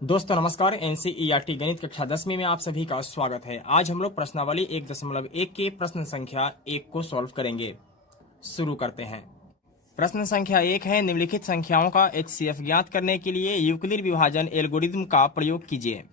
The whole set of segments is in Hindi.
दोस्तों नमस्कार। एनसीईआरटी गणित कक्षा 10वीं में आप सभी का स्वागत है। आज हम लोग प्रश्नावली 1.1 के प्रश्न संख्या 1 को सॉल्व करेंगे। शुरू करते हैं। प्रश्न संख्या 1 है, निम्नलिखित संख्याओं का एचसीएफ ज्ञात करने के लिए यूक्लिड विभाजन एल्गोरिथम का प्रयोग कीजिए।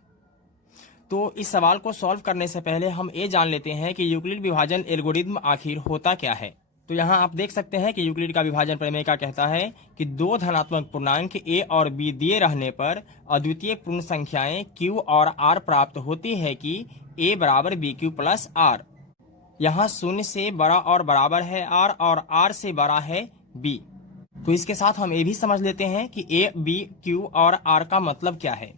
तो इस सवाल को सॉल्व करने से पहले हम ये जान लेते हैं कि यूक्लिड विभाजन एल्गोरिथम आखिर होता क्या है। तो यहाँ आप देख सकते हैं कि यूक्लिड का विभाजन प्रमेय का कहता है कि दो धनात्मक पूर्णांक a और b दिए रहने पर अद्वितीय पूर्ण संख्याएं q और r प्राप्त होती है कि a बराबर बी क्यू प्लस r। यहाँ शून्य से बड़ा और बराबर है r और r से बड़ा है b। तो इसके साथ हम ये भी समझ लेते हैं कि a, b, q और r का मतलब क्या है।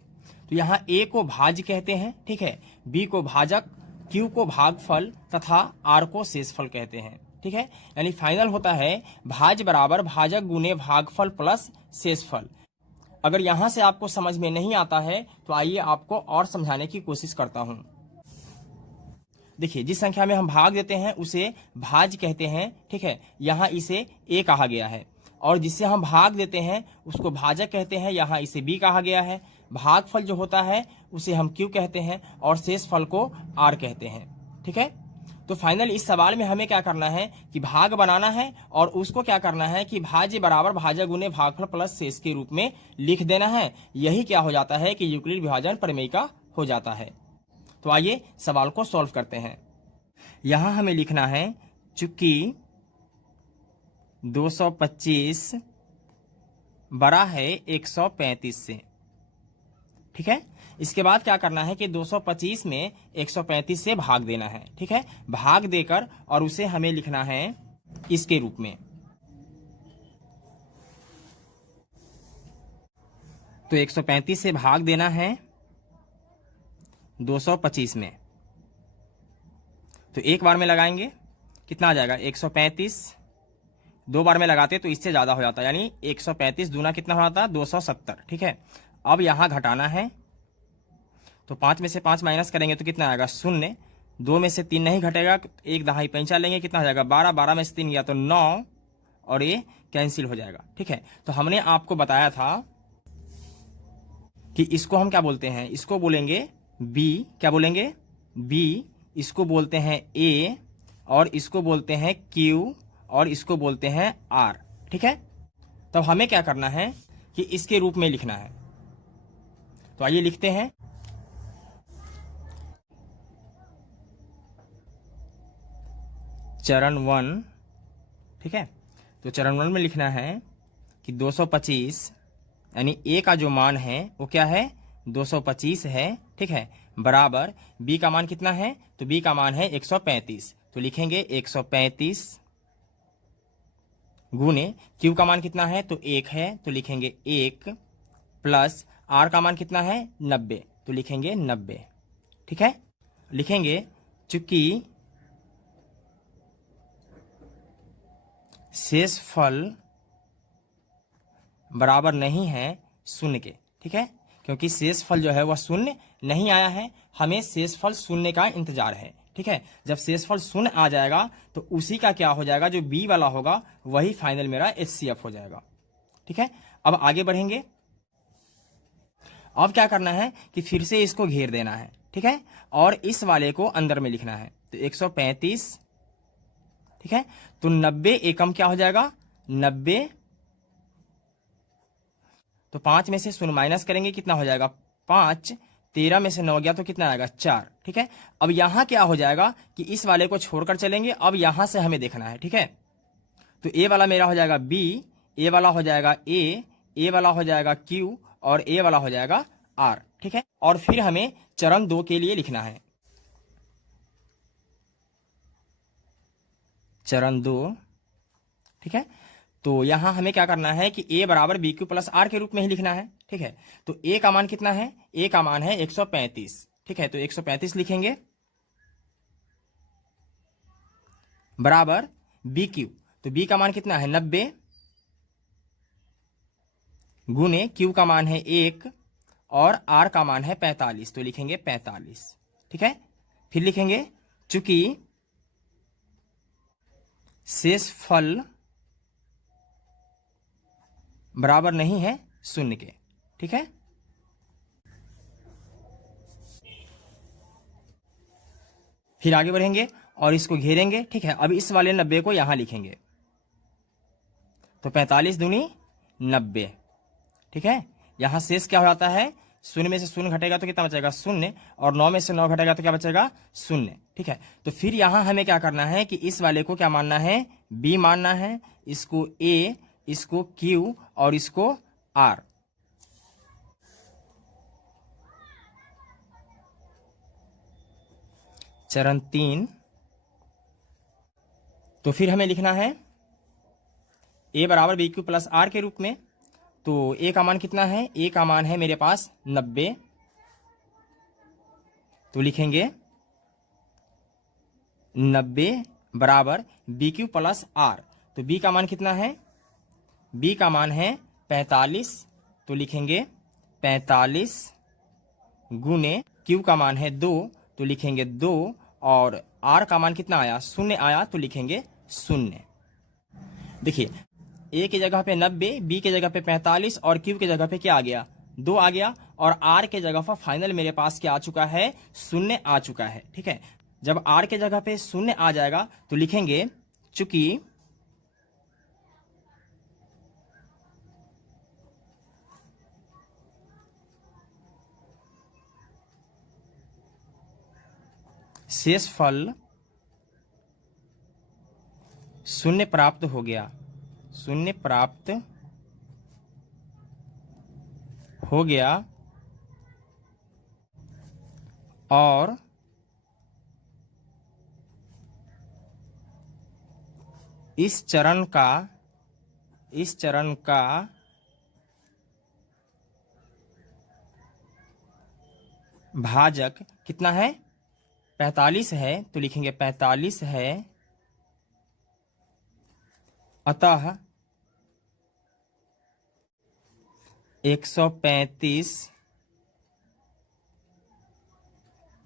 तो यहाँ a को भाज्य कहते हैं, ठीक है, b को भाजक, q को भागफल तथा r को शेषफल कहते हैं, ठीक है। यानी फाइनल होता है भाज्य बराबर भाजक गुने भागफल प्लस शेषफल। अगर यहां से आपको समझ में नहीं आता है तो आइए आपको और समझाने की कोशिश करता हूं। देखिए, जिस संख्या में हम भाग देते हैं उसे भाज्य कहते हैं, ठीक है, यहाँ इसे a कहा गया है। और जिससे हम भाग देते हैं उसको भाजक कहते हैं, यहाँ इसे b कहा गया है। भागफल जो होता है उसे हम q कहते हैं और शेषफल को r कहते हैं, ठीक है। तो फाइनल इस सवाल में हमें क्या करना है कि भाग बनाना है और उसको क्या करना है कि भाज्य बराबर भाजक गुने भागफल प्लस शेष के रूप में लिख देना है। यही क्या हो जाता है कि यूक्लिड विभाजन प्रमेय का हो जाता है। तो आइए सवाल को सॉल्व करते हैं। यहां हमें लिखना है चूंकि 225 बड़ा है 135 से, ठीक है। इसके बाद क्या करना है कि 225 में 135 से भाग देना है, ठीक है। भाग देकर और उसे हमें लिखना है इसके रूप में। तो 135 से भाग देना है 225 में। तो एक बार में लगाएंगे कितना आ जाएगा 135, दो बार में लगाते तो इससे ज्यादा हो जाता, यानी 135 दूना कितना हो जाता 270, ठीक है। अब यहां घटाना है तो 5 में से 5 माइनस करेंगे तो कितना आएगा 0। 2 में से 3 नहीं घटेगा, एक दहाई पैंचा लेंगे, कितना हो जाएगा 12। 12 में से 3 गया तो 9 और ये कैंसिल हो जाएगा, ठीक है। तो हमने आपको बताया था कि इसको हम क्या बोलते हैं, इसको बोलेंगे b। क्या बोलेंगे b। इसको बोलते हैं a और इसको बोलते हैं q और इसको बोलते हैं r, ठीक है। तो हमें क्या करना है कि इसके रूप में लिखना है। तो आइए लिखते हैं। चरण 1, ठीक है। तो चरण 1 में लिखना है कि 225 यानी a का जो मान है वो क्या है 225 है, ठीक है, बराबर b का मान कितना है, तो b का मान है 135। तो लिखेंगे 135 गुने q का मान कितना है तो 1 है, तो लिखेंगे 1 प्लस r का मान कितना है 90, तो लिखेंगे 90, ठीक है। लिखेंगे चूंकि शेषफल बराबर नहीं है शून्य के, ठीक है, क्योंकि शेषफल जो है वह शून्य नहीं आया है, हमें शेषफल शून्य का इंतजार है, ठीक है। जब शेषफल शून्य आ जाएगा तो उसी का क्या हो जाएगा, जो बी वाला होगा वही फाइनल मेरा एचसीएफ हो जाएगा, ठीक है। अब आगे बढ़ेंगे। अब क्या करना है कि फिर से इसको घेर देना है, ठीक है, और इस वाले को अंदर में लिखना है। तो 135, ठीक है। तो 90 एकम क्या हो जाएगा 90। तो 5 में से 0 माइनस करेंगे कितना हो जाएगा 5। 13 में से 9 गया तो कितना आएगा 4, ठीक है। अब यहां क्या हो जाएगा कि इस वाले को छोड़कर चलेंगे, अब यहां से हमें देखना है, ठीक है। तो ए वाला मेरा हो जाएगा बी, ए वाला हो जाएगा ए वाला हो जाएगा क्यू और ए वाला हो जाएगा आर, ठीक है। और फिर हमें चरण 2 के लिए लिखना है। चरण 2, ठीक है। तो यहां हमें क्या करना है कि a बराबर बी क्यू प्लस आर के रूप में ही लिखना है, ठीक है। तो a का मान कितना है, a का मान है 135, ठीक है। तो 135 लिखेंगे बराबर बी क्यू, तो b का मान कितना है 90 गुने q का मान है 1 और r का मान है 45, तो लिखेंगे 45, ठीक है। फिर लिखेंगे चूंकि शेषफल बराबर नहीं है शून्य के, ठीक है। फिर आगे बढ़ेंगे और इसको घेरेंगे, ठीक है। अब इस वाले 90 को यहां लिखेंगे, तो 45 दूनी 90, ठीक है। यहां शेष क्या हो जाता है, शून्य में से शून्य घटेगा तो कितना बचेगा, शून्य, और 9 में से 9 घटेगा तो क्या बचेगा, शून्य, ठीक है। तो फिर यहां हमें क्या करना है कि इस वाले को क्या मानना है, बी मानना है, इसको ए, इसको क्यू और इसको आर। चरण 3, तो फिर हमें लिखना है ए बराबर बी क्यू प्लस आर के रूप में। तो ए का मान कितना है, ए का मान है मेरे पास 90, तो लिखेंगे 90 बराबर बी क्यू प्लस आर। तो बी का मान कितना है, बी का मान है 45, तो लिखेंगे 45 गुने क्यू का मान है 2, तो लिखेंगे 2, और आर का मान कितना आया, शून्य आया, तो लिखेंगे 0। देखिए ए की जगह पे 90, बी की जगह पे 45 और क्यू की जगह पे क्या आ गया, 2 आ गया, और आर के जगह पर फाइनल मेरे पास क्या आ चुका है, 0 आ चुका है, ठीक है। जब आर के जगह पे 0 आ जाएगा तो लिखेंगे चूंकि शेषफल 0 प्राप्त हो गया, 0 प्राप्त हो गया, और इस चरण का भाजक कितना है, 45 है, तो लिखेंगे 45 है, अतः 135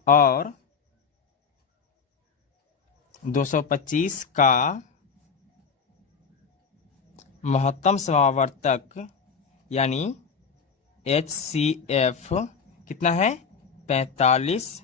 और 225 का महत्तम समावर्तक यानी HCF कितना है, 45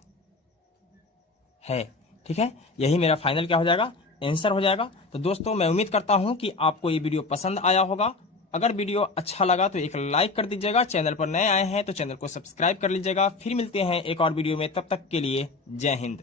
है, ठीक है। यही मेरा फाइनल क्या हो जाएगा, आंसर हो जाएगा। तो दोस्तों मैं उम्मीद करता हूं कि आपको ये वीडियो पसंद आया होगा। अगर वीडियो अच्छा लगा तो एक लाइक कर दीजिएगा, चैनल पर नए आए हैं तो चैनल को सब्सक्राइब कर लीजिएगा। फिर मिलते हैं एक और वीडियो में, तब तक के लिए जय हिंद।